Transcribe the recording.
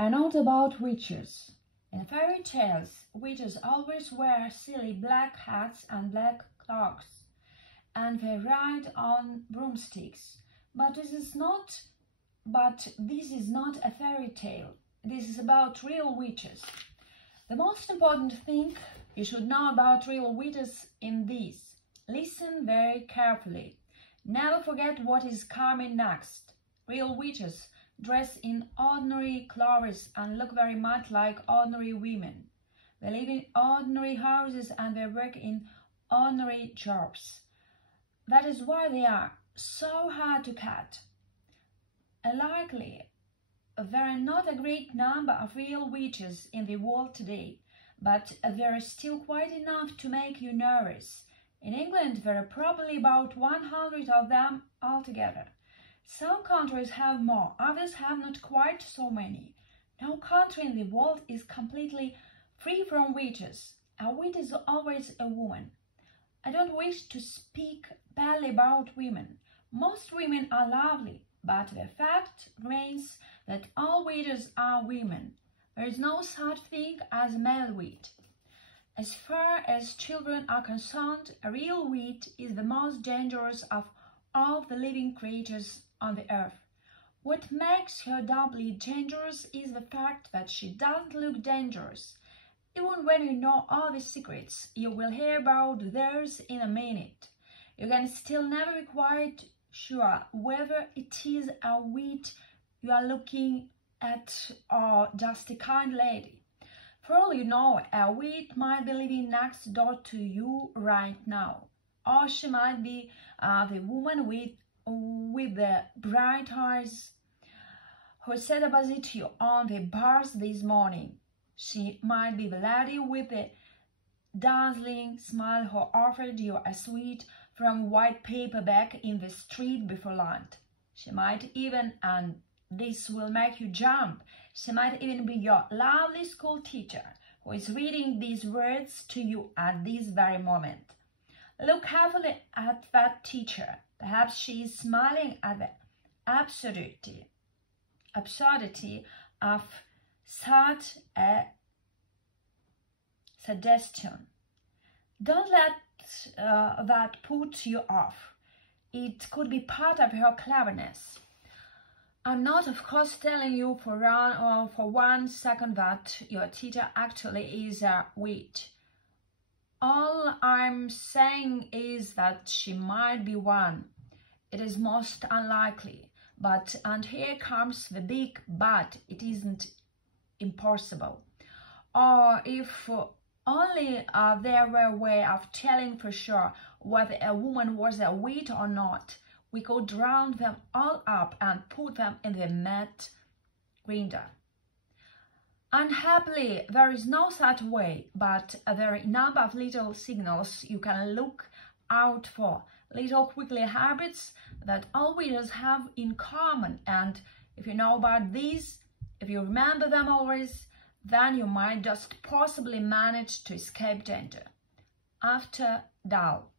A note about witches. In fairy tales, witches always wear silly black hats and black cloaks, and they ride on broomsticks. But this is not a fairy tale. This is about real witches. The most important thing you should know about real witches is this. Listen very carefully. Never forget what is coming next. Real witches dress in ordinary clothes and look very much like ordinary women. They live in ordinary houses and they work in ordinary jobs. That is why they are so hard to catch. Likely, there are not a great number of real witches in the world today, but there are still quite enough to make you nervous. In England, there are probably about 100 of them altogether. Some countries have more, others have not quite so many. No country in the world is completely free from witches. A witch is always a woman. I don't wish to speak badly about women. Most women are lovely, but the fact remains that all witches are women. There is no such thing as a male witch. As far as children are concerned, a real witch is the most dangerous of all the living creatures on the earth. What makes her doubly dangerous is the fact that she doesn't look dangerous. Even when you know all the secrets you will hear about theirs in a minute, you can still never be quite sure whether it is a witch you are looking at or just a kind lady. For all you know, a witch might be living next door to you right now, or she might be the woman with the bright eyes who sat opposite you on the bars this morning. She might be the lady with the dazzling smile who offered you a sweet from white paper bag in the street before lunch. She might even, and this will make you jump, she might even be your lovely school teacher who is reading these words to you at this very moment. Look carefully at that teacher. Perhaps she is smiling at the absurdity of such a suggestion. Don't let that put you off. It could be part of her cleverness. I'm not, of course, telling you for 1 second that your teacher actually is a witch. All I'm saying is that she might be one. It is most unlikely, but, and here comes the big but, it isn't impossible. Or if only there were a way of telling for sure whether a woman was a witch or not, we could round them all up and put them in the Met grinder. Unhappily, there is no such way, but there are a number of little signals you can look out for, little quickly habits that all witches have in common, and if you know about these, if you remember them always, then you might just possibly manage to escape danger. Arter R.Dahl.